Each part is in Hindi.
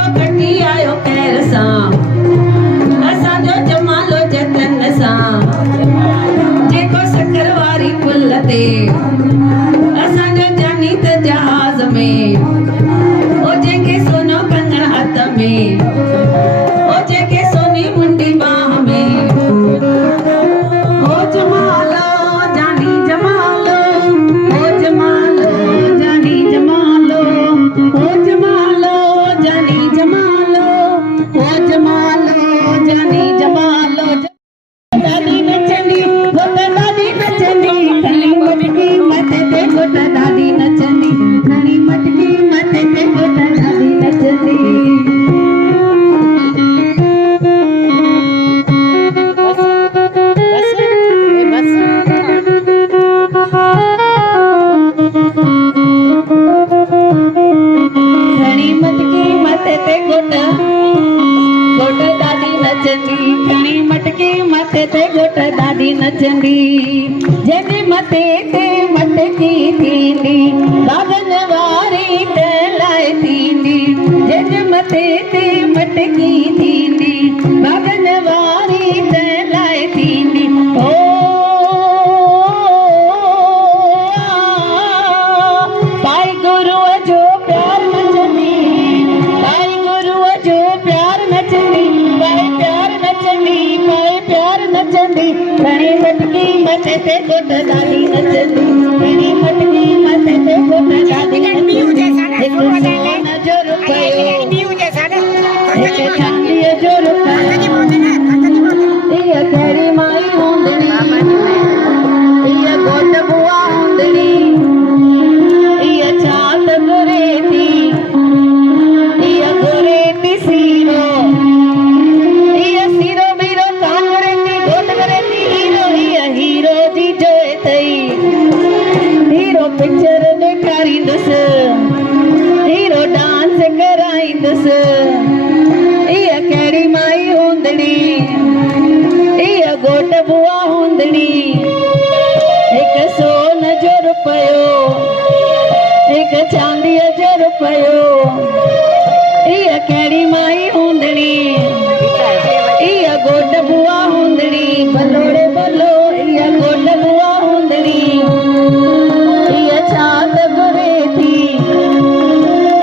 जेको कटी आयो कैर सां असांजो जमालो जतन सां जेको शक्कर वारी पुल ते असांजो जानी त जहाज में ओ जेके सोनो कंगण हथ में ओ जेके सोनी मुंडी बाह में ओ जमालो जानी जमालो ओ जमालो जानी जमालो ओ जमालो जानी जमालो ओ जमालो जानी जमालो दादी नचंदी गोटा दादी नचंदी खणी मटकी मथे ते गोटा दादी नचंदी खणी मटकी मथे ते गोटा दादी नचंदी खणी मटकी मथे ते गोटा गोटा दादी नचंदी खणी मटकी मथे ते गोटा दादी नचंदी जंहिंजे मथे ते मटकी थींदी बागन वारी त लाइ थींदी जंहिंजे मथे ते मटकी थींदी बागन वारी त लाइ थींदी ओ पाई गुरुअ जो प्यार नचंदी पाई गुरुअ जो प्यार नचंदी पाई प्यार नचंदी पाई प्यार नचंदी खणी मटकी मथे ते गोटा दादी नचंदी खणी मटकी मथे ते गोटा दादी नचंदी हिकु सोन जो रुपयो हिकु चांदीअ जो रुपयो इहा कहिड़ी माई हूंदड़ी इहा घोट बुआ हूंदड़ी इहा छा त घुरे थी इहा घुरे थी सीरो इहा सीरो बीरो कान करे थी घोट करे थी हीरो इहा हीरो जी जोए थई हीरो पिक्चर ॾेखारींदुसि हीरो डांस कराईंदुसि इहा कहिड़ी माई हूंदड़ी इहा घोट बुआ हूंदड़ी हिकु सोन जो रुपयो हिकु चांदीअ जो रुपयो इहा कहिड़ी माई हूंदड़ी इहा घोट बुआ हूंदड़ी भलोड़े भलो इहा घोट बुआ हूंदड़ी इहा छा त घुरे थी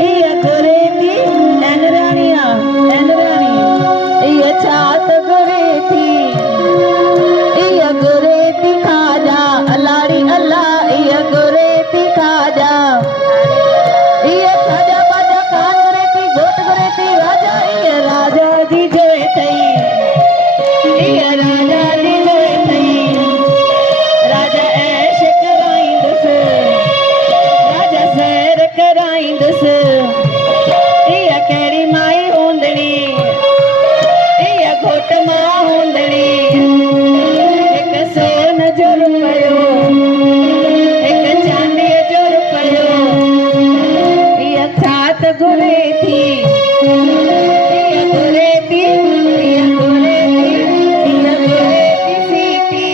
इहा घुरे थी एनराणी इहा छा त घुरे थी इहा घुरे थी खाजा अलाड़ी अल्लाह इहा घुरे थी खाजा इहा खाजा बाजा कान घुरे थी घोट घुरे थी राजा इहा राजा जी जोए थई इहा राजा जी जोए थई राजा ऐश कराईंदुसि राजा सैर कराईंदुसि इहा कहिड़ी माई हूंदड़ी इहा घोट मां हूंदड़ी हिकु सोन जो रुपयो हिकु चांदीअ जो रुपयो इहा छा त घुरे थी इहा घुरे थी इहा घुरे थी इहा घुरे थी सीटी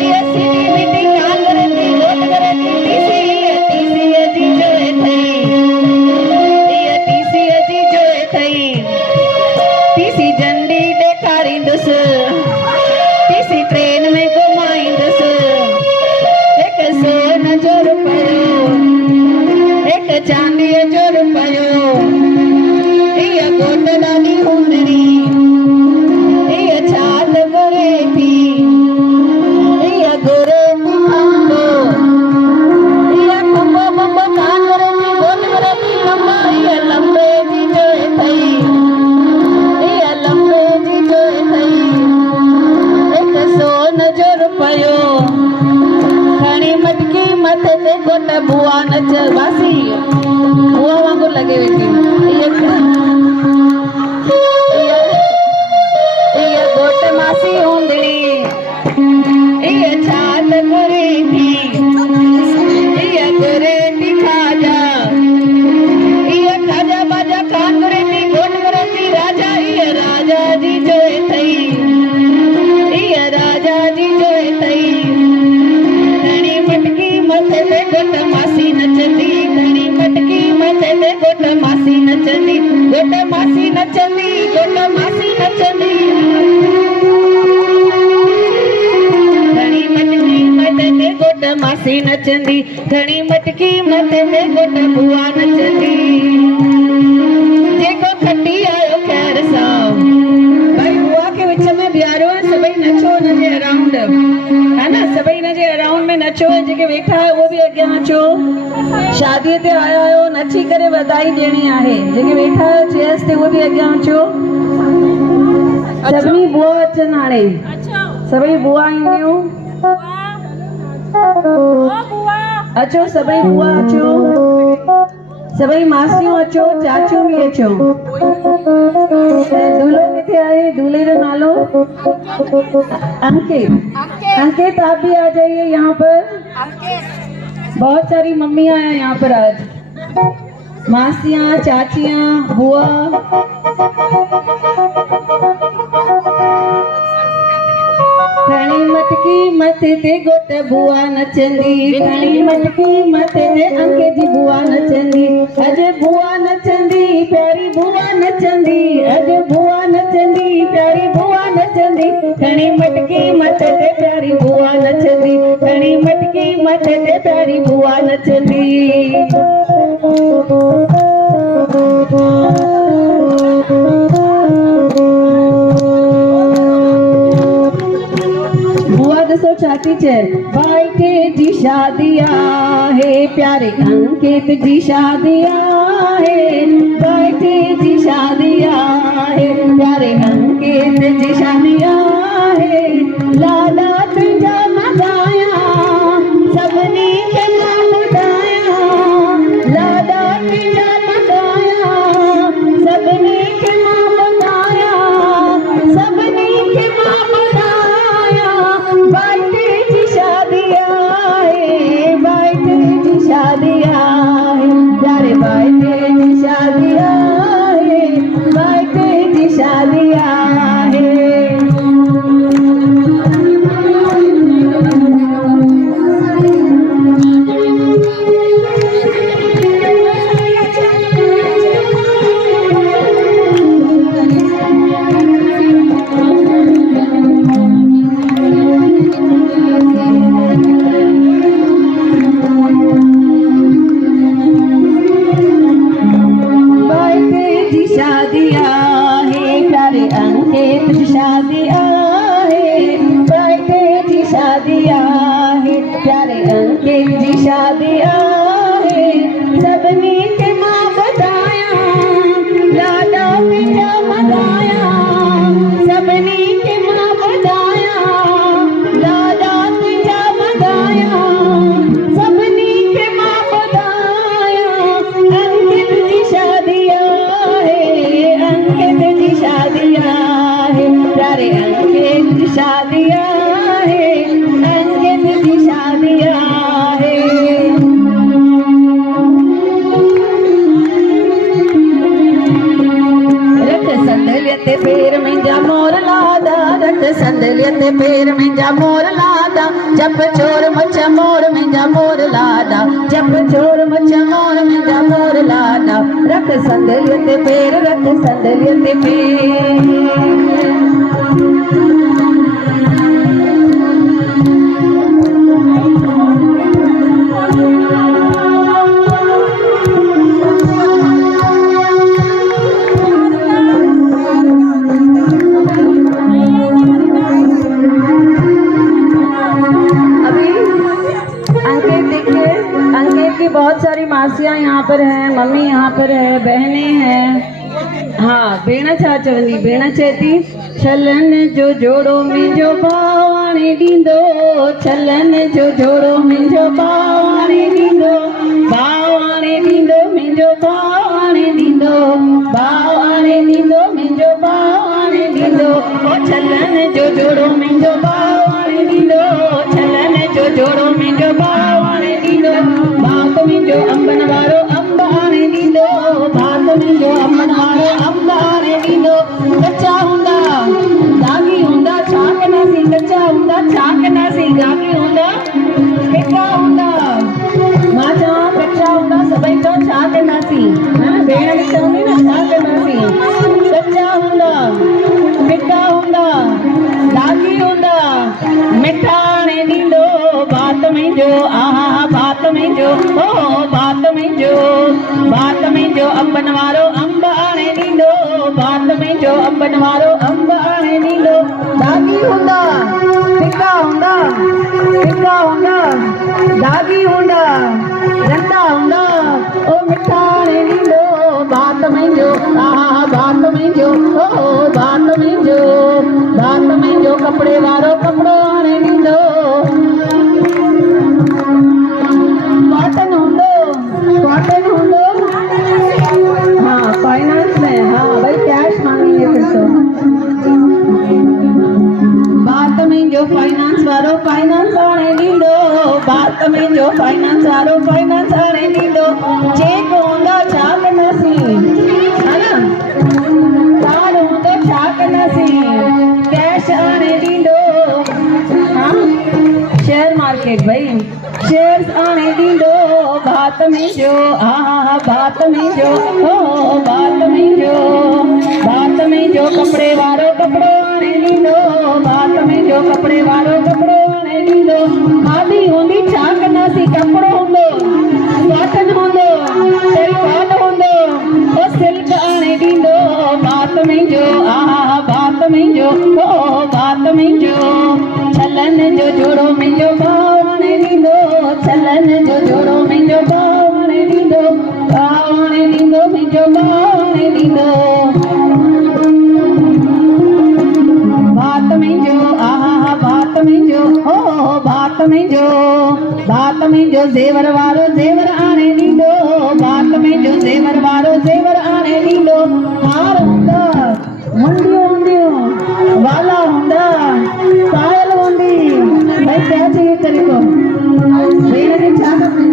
इहा सीटी बीटी कान करे थी घोट करे थी टीसी इहा टीसीअ जी जोए थई इहा टीसीअ जी जोए थई टीसी झंडी ॾेखारींदुसि टीसी ट्रेन में घुमाईंदुसि हिकु सोन जो रुपयो हिकु चांदीअ जो रुपयो इहा घोट ॾाढी हूंदड़ी इहा छा त घुरे थी इहा घुरे थी खंबो इहा खंबो बंबो कान घुरे थी घोट घुरे थी खंबो इहा लंबे जी जोए थई इहा लंबे जी जोए थई हिकु सोन जो रुपयो खणी मटकी मथे ते घोट बुआ नच वासी बुआ वांगुरु लॻे वेठी इहा घोट मासी हूंदड़ी इहा छा त घुरे थी इहा घुरे थी खाजा इहा खाजा बाजा कान घुरे थी घोट घुरे थी राजा इहा राजा जी जोए थई इहा राजा जी जोए थई खणी मटकी मथे ते घोट मासी नचंदी खणी मटकी मथे ते घोट गोट मासी नचंदी, गोट मासी नचंदी, गोट मासी नचंदी। घणी मटकी मत ते गोट मासी नचंदी, घणी मटकी मत ते गोट बुआ नचंदी। जेको खटी आयो खैर साहब भाई बुआ के विच में बिहारो है, सभई नचो नजे अराउंड, है ना, सभई नजे अराउंड में नचो, जेके वेठा है वो भी अॻियां अचो। शादी ते आया आहियो, नची करे वधाई ॾियणी आहे, जेके वेठा आहियो चेयर्स ते वो भी अॻियां अचो। सभिनी बुआ अचनि हाणे, सभई बुआ ईंदियूं, अचो सभई बुआ अचो, सभई मासियूं अचो, चाचियूं भी अचो। दूल्हो किथे आहे, दूल्हे जो नालो अंकित। अंकित आप भी आ जाइए यहाँ पर। बहुत सारी मम्मियाँ हैं यहाँ पर आज, मासियाँ, चाचियाँ, बुआ। घणी मटकी मथे ते गोट बुआ नचंदी, घणी मटकी मथे ते अंकित जी बुआ नचंदी। अॼु बुआ नचंदी, प्यारी बुआ नचंदी, अॼु बुआ नचंदी, प्यारी बुआ नचंदी। घणी मटकी मथे ते प्यारी बुआ नचंदी, घणी मटकी मथे ते प्यारी बुआ नचंदी। सो चाहती है भाई के जी शादिया है, प्यारे अंकित जी शादिया है, भाई के जी शादिया है, प्यारे अंकित जी शादिया है। लाला तुझा मदाया सबनी के नाम बताया, लाला तुझा मदाया सबनी के नाम बताया, सबनी के नाम बताया। बाटे जी शादिया है, बाटे जी शादिया है, प्यारे बाटे जी शादिया है, बाटे जी शादिया है। पैर में जा मोर लादा, रख संदलियत पैर में जा मोर लादा, जप चोर मच मोर में जा मोर लादा, जप चोर मच मोर में जा मोर लादा। रख संदलियत पैर, रख संदलियत पैर। बहुत सारी मासियाँ यहाँ पर हैं, मम्मी यहाँ पर है, बहनें हैं। हाँ भेण छा चवंदी, भेण चए थी छलन जो जोड़ो मुंहिंजो भाउ आणे ॾींदो, छलन जो जोड़ो मुंहिंजो भाउ आणे ॾींदो, भाउ आणे ॾींदो मुंहिंजो भाउ आणे ॾींदो, भाउ आणे ॾींदो मुंहिंजो भाउ आणे ॾींदो। ओ छलन जो जोड़ो मुंहिंजो भाउ आणे ॾींदो, छलन जो जोड़ो मुंहिंजो भाउ आणे ॾींदो। भात मुंहिंजो अंबन वारो अंब आणे ॾींदो, भात मुंहिंजो अंबन वारो अंब आणे ॾींदो। कचा हूंदा दागी हूंदा छा कंदासीं, कचा हूंदा छा कंदासीं, दागी हूंदा फिका हूंदा। मां चवां कचा हूंदा सभई चओ छा कंदासीं, भेण निकरंदी न छा कंदासीं। सच्चा हूंदा, फिका हूंदा, दागी हूंदा, मिठाणे ॾींदो बात में जो, आहा बात में जो, ओ बात में जो, बात में जो अंबन वारो अंब आणे ॾींदो, बात में जो अंबन वारो अंब आणे ॾींदो। दागी हूंदा, फिका हूंदा, फिका हूंदा, दागी हूंदा, रंदा हूंदा, ओ मिठाणे ॾींदो बात में जो, आहा बात में जो, ओ बात में जो, बात में जो कपिड़े वारो कपिड़ो आणे ॾींदो। कॉटन हूंदो, कॉटन हूंदो, हाँ फाइनेंस में, हाँ भाई कैश मांगेंगे फिर तो। बात में जो फाइनेंस वारो फाइनेंस आणे ॾींदो, बात में जो फाइनेंस वारो फाइनेंस आणे ॾींदो। चेक हूंदा छा कंदासीं, है न, कार्ड हूंदो छा कंदासीं, कैश आणे ॾींदो। हाँ शेयर मार्केट भाई, शेयर्स आणे ॾींदो बात में जो, आहा बात में जो, ओ बात में जो, बात में जो कपिड़े वारो कपिड़ो आणे ॾींदो, बात में जो कपिड़े वारो कपिड़ो आणे ॾींदो। खादी हूंदी छा कंदासीं, कपिड़ो हूंदो, कॉटन हूंदो, टेरिकॉट हूंदो, ओ सिल्क आणे ॾींदो बात में जो, आहा बात में जो, ओ बात में जो। छलन जो जोड़ो मुंहिंजो भाउ आणे ॾींदो, छलन जो जोड़ो मुंहिंजो भाउ आणे ॾींदो, भाउ आणे ॾींदो, मुंहिंजो भाउ आणे ॾींदो। बात में जो, आहा बात में जो, ओ बात में जो, बात में जो ज़ेवर वारो ज़ेवर आणे ॾींदो, बात में जो ज़ेवर वारो ज़ेवर आणे ॾींदो। हार हूंदा, मुंडियूं हूंदियूं, वाला हूंदा, पायल हूंदी, भाई क्या चाहिए तेरे को, भेण खे छा खपे।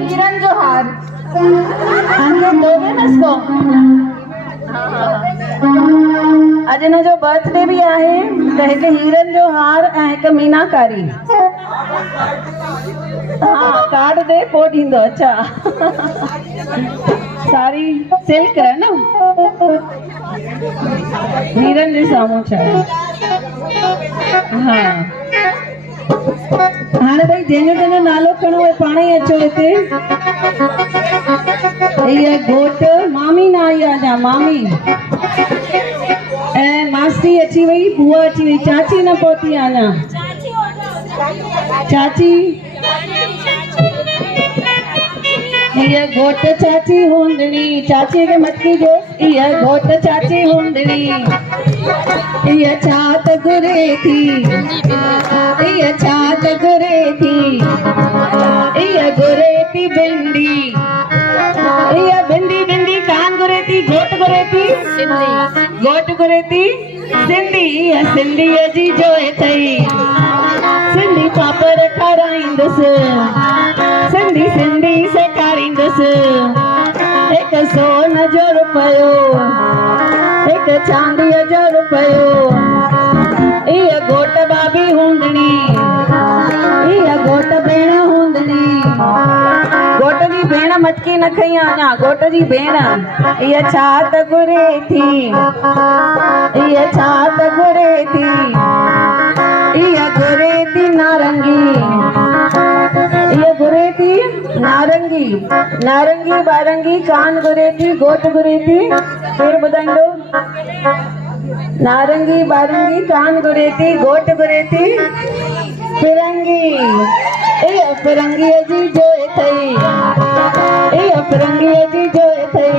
हीरन जो हार, अंदर दोगे न इसको। अॼु हिन जो बर्थडे बि आहे, त हिकु हीरन जो हार ऐं हिकु मीनाकारी। हाँ कार्ड दे पोइ ॾींदो। अच्छा सारी सिल्क है न, हीरन जे साम्हूं छा आहे। हाँ हाणे भाई जंहिंजो जंहिंजो नालो खणो उहे पाण ई अचो हिते। इहा घोट मामी न आई आहे अञा, मामी ऐं मासी अची वई, बुआ अची वई, चाची न पहुती आहे अञा। चाची इहा घोट चाची हूंदणी, चाची खे मटकी जो, इहा घोट चाची हूंदणी। इहा छा त घुरे थी, इहा छा त घुरे थी, इहा घुरे थी भिंडी, इहा भिंडी भिंडी कान घुरे थी, घोट घुरे थी सिंधी, घोट घुरे थी सिंधी। इहा सिंधीअ जी जोइ अथई, सिंधी पापड़ खाराईंदुसि, सिंधी सिंधी सेखारींदुसि। हिकु सोन जो रुपयो, हिकु चांदीअ जो रुपयो, इहा घोट भाभी हूंदणी, इहा घोट भेण हूंदणी। घोट जी भेण मटकी न खई आहे अञा, घोट जी भेण। इहा छा त घुरे थी, इहा छा त घुरे थी, इहा घुरे थी नारंगी, इहा घुरे थी नारंगी। नारंगी बारंगी कान घुरे थी, घोट घुरे थी, केरु ॿुधाईंदो। नारंगी बारंगी कान घुरे थी, घोट घुरे थी फिरंगी। इहा फिरंगीअ जी जोइ अथई, इहा फिरंगीअ जी जोइ अथई।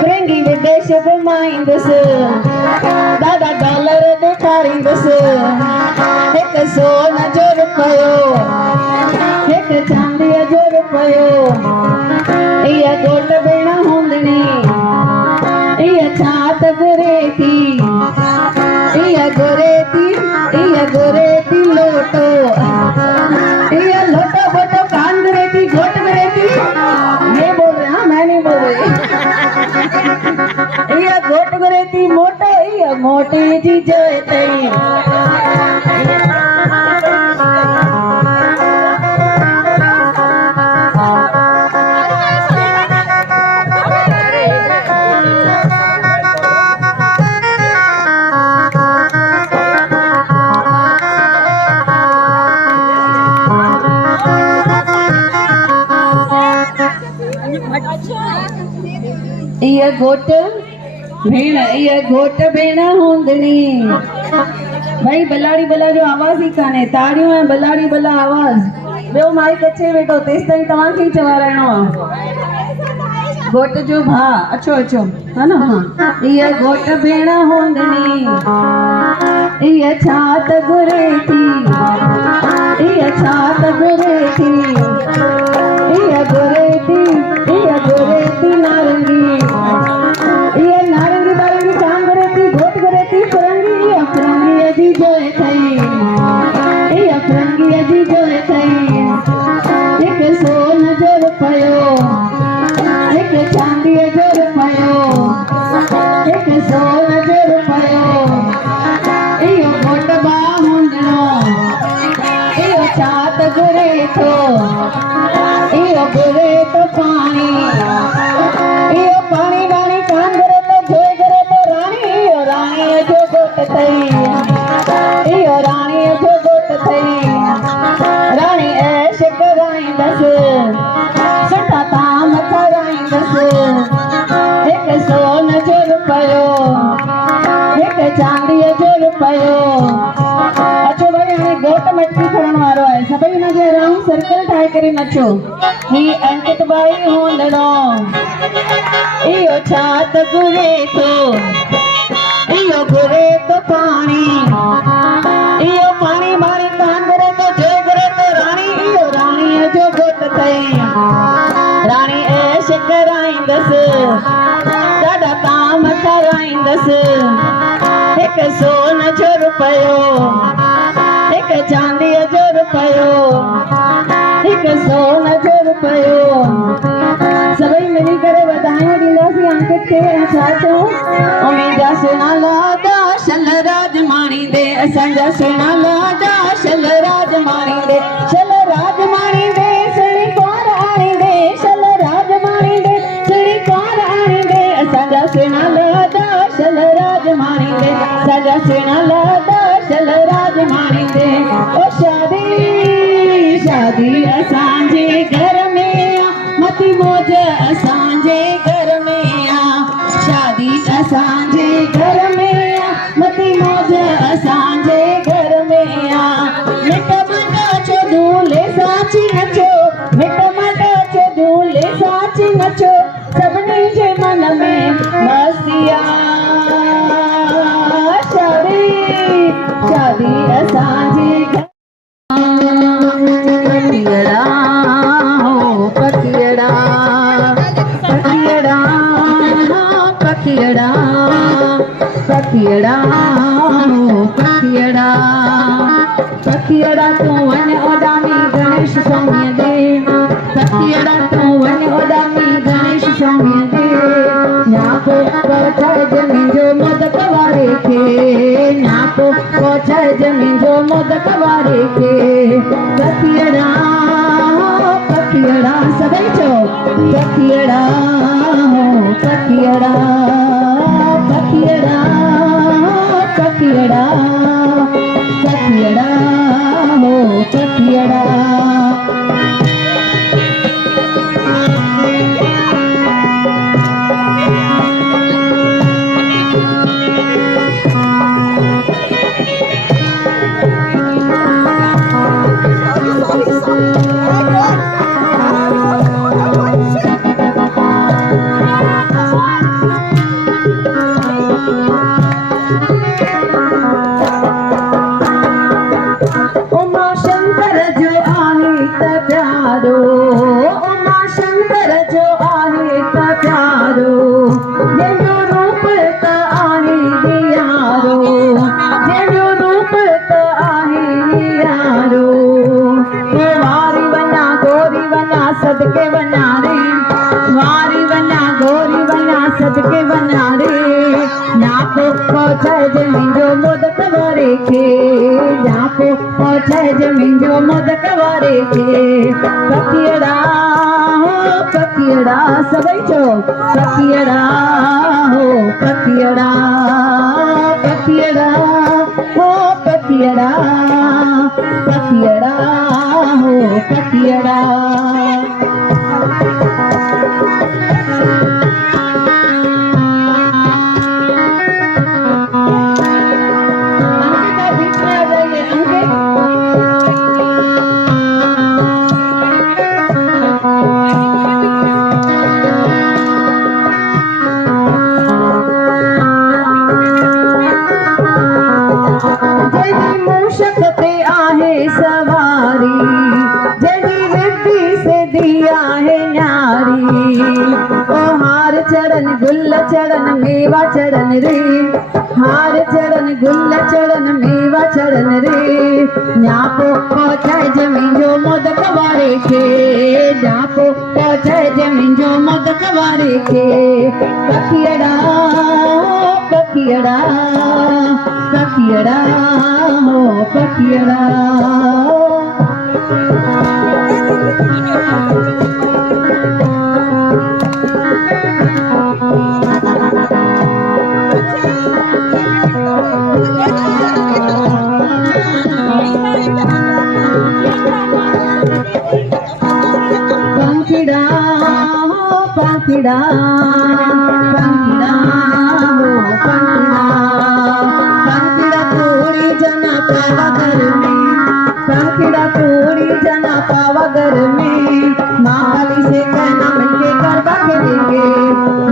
फिरंगी विदेश घुमाईंदुसि, ॾाढा डॉलर ॾेखारींदुसि। हिकु सोन जो रुपयो, हिकु चांदीअ जो रुपयो, इहा घोट भेण हूंदणी। इहा छा त घुरे थी, इहा घुरे थी, इहा घुरे थी लोटो, इहा लोटो बोटो कान घुरे थी, घोट घुरे थी। ये बोल रहे, हाँ मैं नहीं बोल रही। इहा घोट घुरे थी मोटो, इहा मोटी जी जोइ अथई। इह घोट भेण, इह घोट भेण हूंदणी। भाई बलाड़ी बला जो आवाज ही काने, ताड़ियों ऐं बलाड़ी बला आवाज। ॿियो माइक अचे वेठो, तेसि ताईं तव्हांखे ई चवाराइणो आहे। घोट जो भाउ, अचो अचो, है ना। हाँ, इह घोट भेण हूंदणी, इह छा त घुरे थी, इह छा त घुरे थी, इह घुरे थी, इह घुरे थी नारंगी, इह नारंगी बारंगी कान घुरे थी, घोट घुरे थी फिरंगी, इह फिरंगीअ जी जोइ थई, इह फिरंगीअ जी जोइ थई। हिकु सोन जो रुपयो, हिकु चांदीअ जो रुपयो, हिकु सोन जो रुपयो, इहो घोट भाउ हूंदणो, इहो छा त घुरे थो, इहो घुरे थो पाणी, इहो पाणी वाणी कान घुरे थो, जोइ घुरे थो राणी, इहो राणीअ जो घोट अथई, इहो राणीअ जो घोट अथई। राणी ऐश कराईंदसि, सुठा ताम कराईंदसि, हिकु सोन जो रुपयो, हिकु चांदीअ जो रुपयो। अचो भाई, हाणे घोट मटकी खणण वारो आहे, सभई हुनजे राउंड सर्कल ठाहे करे नचो। ही अंकित बाई हूंदणो, इहो छा त घुरे थो, इहो घुरे थो पाणी, इहो पाणी वाणी कान घुरे थो, जोइ घुरे थो राणी, इहो राणीअ जो घोट अथई। राणी ऐश कराईंदसि, ॾाढा ताम कराईंदसि, हिकु सोन जो रुपयो, हिकु चांदीअ जो रुपयो, हिकु सोन जो रुपयो। सभई मिली करे वधायूं ॾींदासीं अंकित खे। छा चऊं? उनजा सुहिणा लाॾा शल राज माणींदे, असांजा सुहिणा लाॾा शल राज माणींदे, शल राज माणींदे, सुहिणी कुंवर आणींदे, शल राज माणींदे, सुहिणी कुंवर आणींदे, असांजा सुहिणा लाॾा शल राज माणींदे, असांजा सुहिणा लाॾा शल राज माणींदे। ओ शादी शादी असांजे घर में आ, मती मौज असांजे घर में आ, शादी असांजे घर में आ, मती मौज असांजे घर में आ। मिट मट अचो दूल्हे साची नचो, मिट मट अचो दूल्हे साची नचो, सभिनी जे मन में मस्ती आ। शादी शादी असांजे घर पतियड़ा हो पतियड़ा, पतियड़ा पतियड़ा, पतियड़ा हो पतियड़ा, पतियड़ा तूं वञ ओॾामी गणेश स्वामीअ ॾे, पतियड़ा तूं वञ ओॾामी गणेश स्वामीअ ॾे। न्यापो पहुचाइज मुंहिंजो मोदक वारे खे, न्यापो पहुचाइज मुंहिंजो मोदक वारे खे। पतियड़ा पतियड़ा, सभई चओ पतियड़ा हो पतियड़ा, पतियड़ा पतियड़ा, पतियड़ा हो पतियड़ा। उमा शंकर जो आहे त प्यारो, उमा शंकर जो आहे त प्यारो, जंहिंजो रूप त आहे नियारो, जंहिंजो रूप त आहे नियारो। वारी वञा गोरी वञा सदके वञा रे, वारी वञा गोरी वञा सदके वञा रे। न्यापो पहुचाइज मुंहिंजो मोदक वारे खे, न्यापो पहुचाइज मुंहिंजो मोदक वारे खे। पतियड़ा हो पतियड़ा, सभई चओ पतियड़ा हो पतियड़ा, पतियड़ा हो पतियड़ा, पतियड़ा हो पतियड़ा। है न्यारी। ओ हार चढ़न गुल चढ़न मेवा चढ़न रे, हार चढ़न गुल चढ़न मेवा चढ़न रे। न्यापो पहुंचाए जमीन जो मोदक वारे के, न्यापो पहुंचाए जमीन जो मोदक वारे के। पखियड़ा पखियड़ा पखियड़ा हो पखियड़ा। पंखिड़ा पंखिड़ा पंखिड़ा हो पंखिड़ा। पंखिड़ा थोड़ी जना पावा घर में, पंखिड़ा थोड़ी जना पावा घर में। माँ काली से कहना मिलके गरबा खेलेंगे,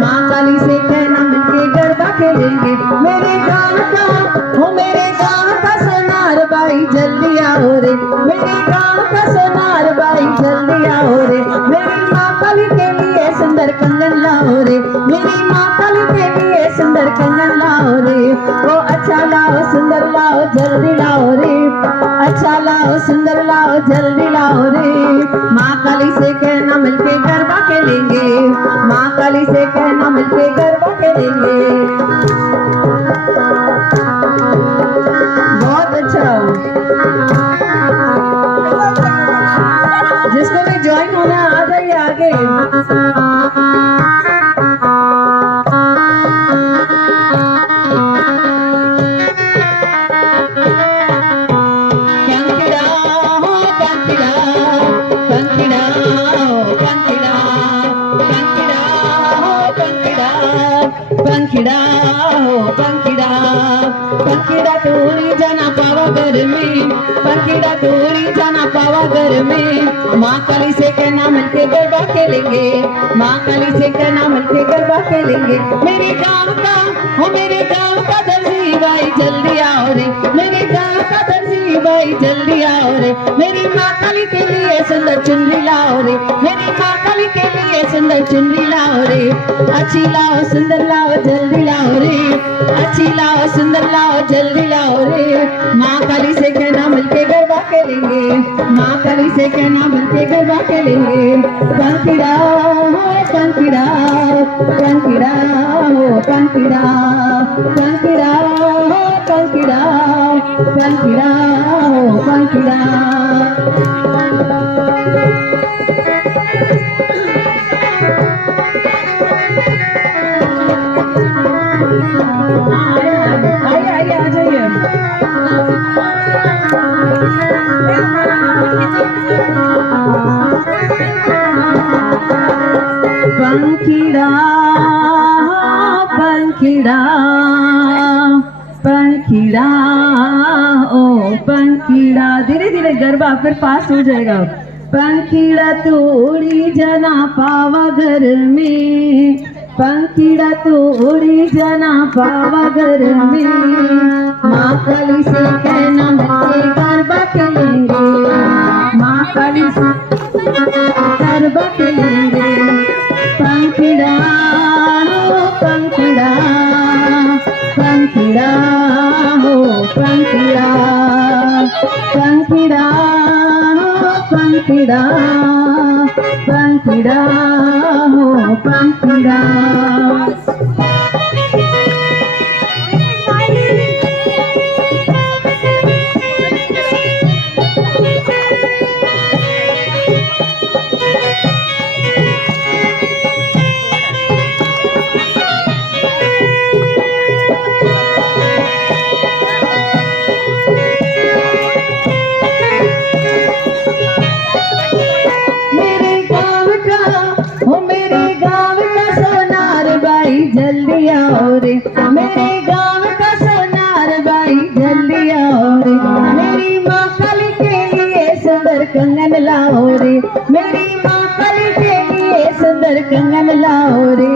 माँ काली से कहना मिलके गरबा खेलेंगे। मेरे गाँव का हो मेरे गाँव का सोनार बाई जल्दी आओ रे, मेरे गाँव का सोनार बाई जल्दी आओ रे। मेरी माँ काली के लिए सुंदर कंगन लाओ रे, मेरी माँ काली के लिए सुंदर कंगन लाओ रे। ओ अच्छा लाओ सुंदर लाओ जल्दी लाओ रे, अच्छा लाओ सुंदर लाओ जल्दी लाओ रे। माँ काली से कहना मिलके गरबा खेलेंगे, माँ काली से कहना मिलके गरबा खेलेंगे। बहुत अच्छा, जिसको भी ज्वाइन होना आ जाइए आगे। पंखिड़ा हो पंखिड़ा, पंखिड़ा तोड़ी जाना पावा घर में, पंखिड़ा तोड़ी जाना पावा घर में। माँ काली से कहना मिलके गरबा खेलेंगे, माँ काली से कहना मिलके गरबा खेलेंगे। मेरे गाँव का हो मेरे गाँव का दर्जी भाई जल्दी आओ रे, मेरे गाँव का दर्जी भाई जल्दी आओ रे। मेरी माँ काली के लिए सुंदर चुनरी लाओ रे, मेरी माँ काली के लिए सुंदर चुनरी लाओ रे। अच्छी लाओ सुंदर लाओ जल्दी लाओ रे, अच्छी लाओ सुंदर लाओ जल्दी लाओ रे। माँ काली से कहना मिलके गरबा खेलेंगे, माँ काली से कहना मिलके गरबा खेलेंगे। पंखिड़ा हो पंखिड़ा, पंखिड़ा हो पंखिड़ा, पंखिड़ा हो पंखिड़ा, पंखिड़ा हो पंखिड़ा। आइए आइए आ जाइए। पंखिड़ा पंखिड़ा पंखिड़ा ओ पंखिड़ा। धीरे धीरे गरबा फिर फास्ट हो जाएगा। पंखिड़ा तोड़ी जना पावा घर में, पंखिड़ा तोड़ी जना पावा घर में। माँ काली से कहना मिलके गरबा खेलेंगे, माँ काली से गरबा खेलेंगे। पंखिड़ा हो पंखिड़ा, पंखिड़ा हो पंखिड़ा, पंखिड़ा हो पंखिड़ा, पंखिड़ा हो पंखिड़ा। जल्दी आओ रे, मेरे गाँव का सोनार बाई जल्दी आओ रे। मेरी माँ काली के लिए सुंदर कंगन लाओ रे, मेरी माँ काली के लिए सुंदर कंगन लाओ रे।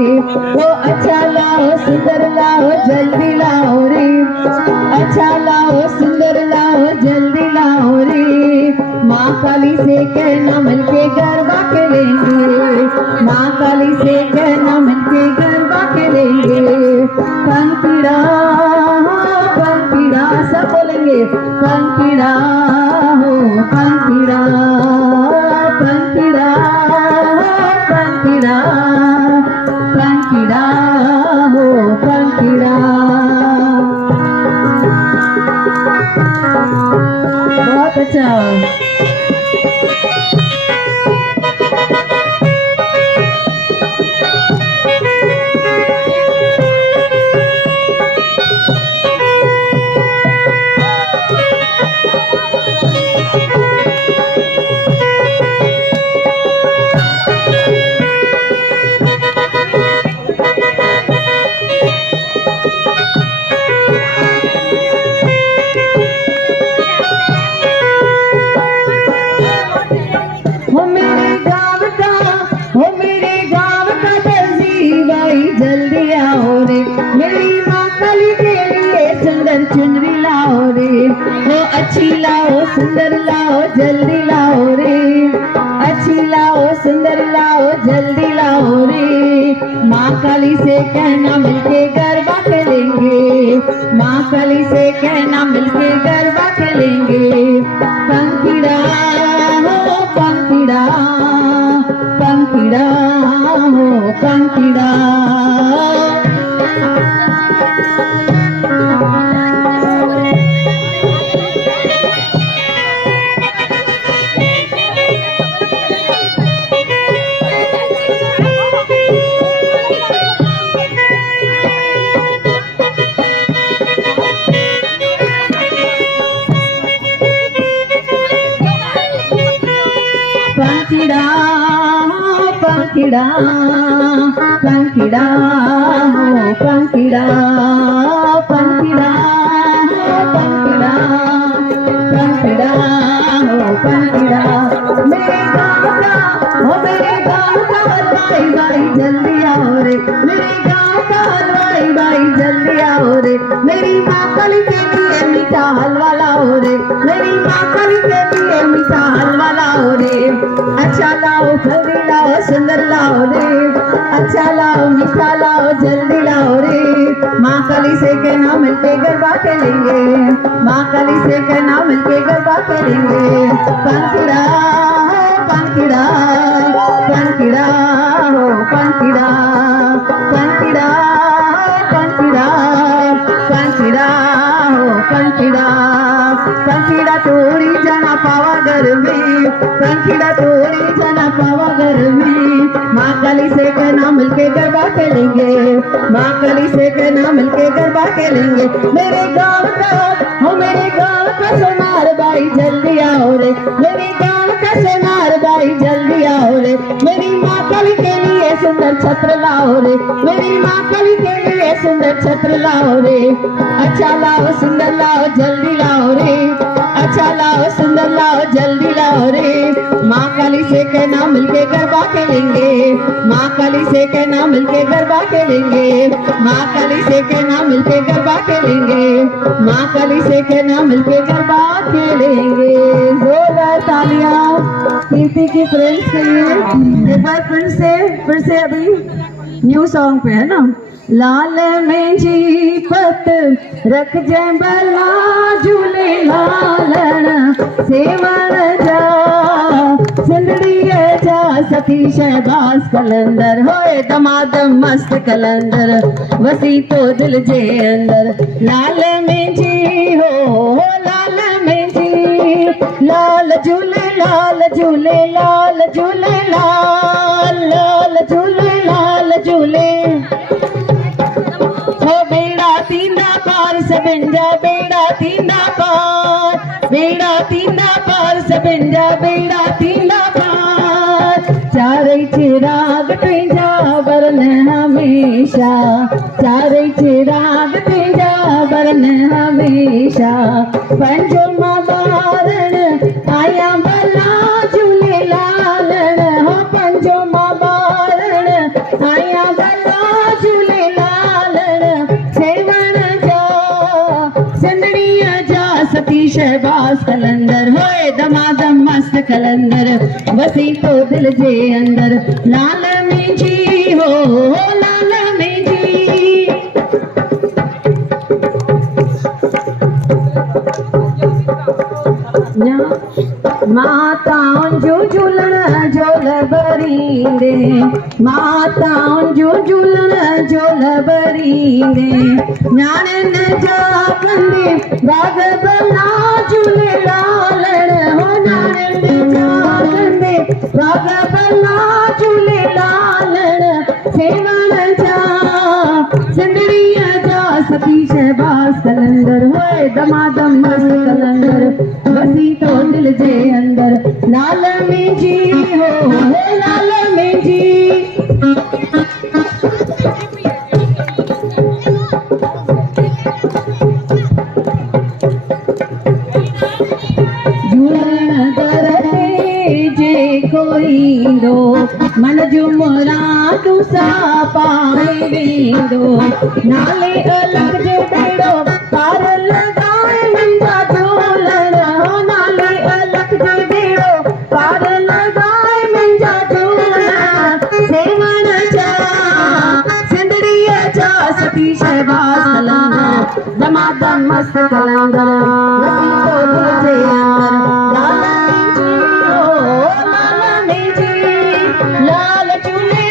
वो अच्छा लाओ सुंदर लाओ जल्दी लाओ रे, अच्छा लाओ सुंदर लाओ जल्दी लाओ रे। माँ काली से कहना मिलके गरबा खेलेंगे, माँ काली से कहना मिलके गरबा खेलेंगे। पंखीड़ा पंखीड़ा सब बोलेंगे, पंखीड़ा हो पंखीड़ा, पंखीड़ा पंखीड़ा, पंखीड़ा हो पंखीड़ा। बहुत अच्छा। जल्दी आओ रे, मेरी माँ काली के लिए सुंदर चुनरी लाओ रे, वो अच्छी लाओ सुंदर लाओ जल्दी लाओ रे, अच्छी लाओ सुंदर लाओ जल्दी लाओ रे। माँ काली से कहना मिलके गरबा खेलेंगे, माँ काली से कहना मिलके गरबा खेलेंगे। पंखीड़ा हो पंखीड़ा, पंखीड़ा हो पंखीड़ा। पंखीड़ा पंखीड़ा पंखीड़ा हो पंखीड़ा, पंखीड़ा हो पंखीड़ा, पंखीड़ा हो पंखीड़ा। मेरे गाँव का हो मेरे गाँव का हलवाई भाई जल्दी आओ रे, मेरे गाँव का हलवाई भाई जल्दी आओ रे। मेरी माँ काली के लिए मीठा हलवा लाओ रे, मेरी माँ काली के लिए मीठा हलवा लाओ रे। अच्छा लाओ जल्दी लाओ सुंदर लाओ रे, अच्छा लाओ मीठा लाओ जल्दी लाओ रे। माँ काली से कहना मिलके गरबा खेलेंगे, माँ काली से कहना मिलके गरबा खेलेंगे। पंखीड़ा हो पंखीड़ा, पंखीड़ा हो पंखीड़ा, पंखीड़ा हो पंखीड़ा, पंखीड़ा हो पंखीड़ा। पंखीड़ा तोड़ी जाना पावागढ़ में, पंखीड़ा तोड़ी जाना पावागढ़ में। माँ काली से कहना मिलके गरबा खेलेंगे, माँ काली से कहना मिलके गरबा खेलेंगे। मेरे गाँव का हो मेरे गाँव का सोनार भाई जल्दी आओ रे, मेरे गाँव का सोनार भाई जल्दी आओ रे। मेरी माँ काली के लिए सुंदर छत्र लाओ रे, मेरी माँ काली के लिए सुंदर छत्र लाओ रे। अच्छा लाओ सुंदर लाओ जल्दी लाओ रे, अच्छा लाओ सुंदर लाओ जल्दी लाओ रे। माँ काली से कहना मिलके गरबा खेलेंगे, माँ काली से कहना मिलके गरबा खेलेंगे, माँ काली से कहना मिलके गरबा खेलेंगे, माँ काली से कहना मिलके गरबा खेलेंगे। जोरदार तालियां कीर्ति की फ्रेंड्स के लिए। एक बार फिर से अभी न्यू सॉन्ग पे है ना। लाल में जी पत रख जय बला झूले लालन सेवन जा सिंदड़िया जा सती शहबाज कलंदर होए दमादम मस्त कलंदर वसी तो दिल जे अंदर। लाल में जी हो लाल में जी लाल झूले लाल झूले लाल झूले लाल लाल झूले लाल झूले हो बेड़ा तींदा पार सबिंजा बेड़ा तींदा पार बेड़ा तींदा पार सबिंजा बेड़ा तींदा पार। चारे चिराग तुझा बरन हमेशा चारे चिराग तुझा बरन हमेशा। पंजो मां बारण आया भला झूले लालन हो पंजो मां बारण आया भला झूले लालन सेवण जा सिंदड़िया जा सती शहबाज कलंदर होए दमादम मस्त कलंदर बसी तो दिल जे अंदर लाल में जी हो लाल में जी। माताउं जो झूलण झोल भरींदे माताउं जो झूलण झोल भरींदे न्याणिन जा कंदे बाग बना झूलेलाल हो न्याणिन जा कंदे बाग बना झूलेलाल सेवण जा सिंदड़ीअ जा सती शहबाज कलंदर होए दमादम मस्त कलंदर बसी तो दिल जे अंदर लाल में जी हो लाल में जी। झूलण दरते जे कोई दो मन जो मुरादू सा पाए वेंदो नाले अलग जे बेड़ो पार लगाए मुंहिंजा झूलण नाले अलग जे बेड़ो पार लगाए मुंहिंजा झूलण सेवण जा सिंदड़ीअ जा सती शहबाज कलंदर दमादम मस्त कलंदर बसी तो दिल जे अंदर लाल में जी लाल झूले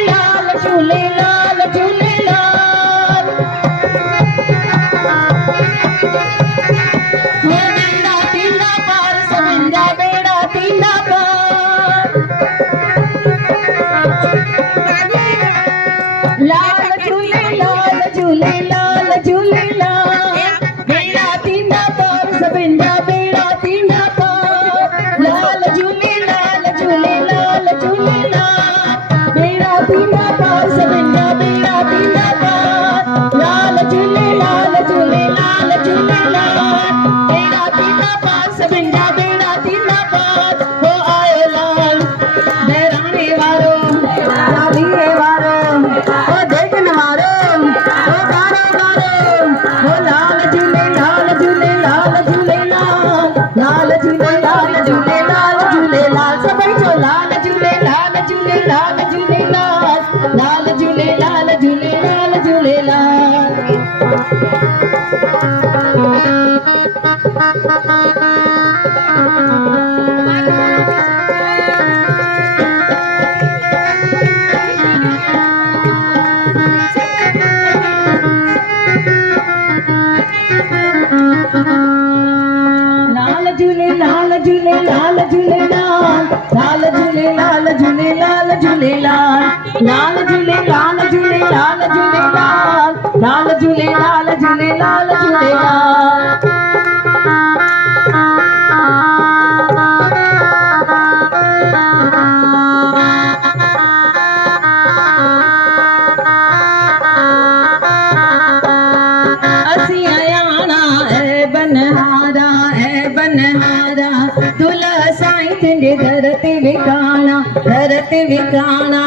लाल झूले लाल बेड़ा तीना पार समंजा बेड़ा तीना पार लाल झूले लाल झूले लाल झूले लाल बेड़ा तीना पार समंजा बेड़ा तीना पार लाल झूले लाल झूले लाल झूले लाल बेड़ा तीना पार समंजा बेड़ा तीना पार लाल झूले लाल झूले लाल झूले लाल बेड़ा तीना पार समंजा बेड़ा तीना पार हो आयो लाल बहराने वारो रावीए वारो ओ देखन वारो ओ गाने वारो हो लाल झूले लाल झूले लाल झूले लाल लाल झूले लाल झूले लाल झूले लाल सबै जो लाल झूले लाल झूले लाल झूले लाल लाल झूले लाल झूले लाल झूले लाल। लाल झूले लाल झूले लाल झूले लाल लाल झूले लाल झूले लाल झूले लाल लाल झूले लाल झूले लाल झूले लाल लाल झूले लाल झूले लाल झूले लाल। असी आयाना है बनहारा दुल्हा साईं तुंहिंजे दर ते विकाना हो दर ते विकाना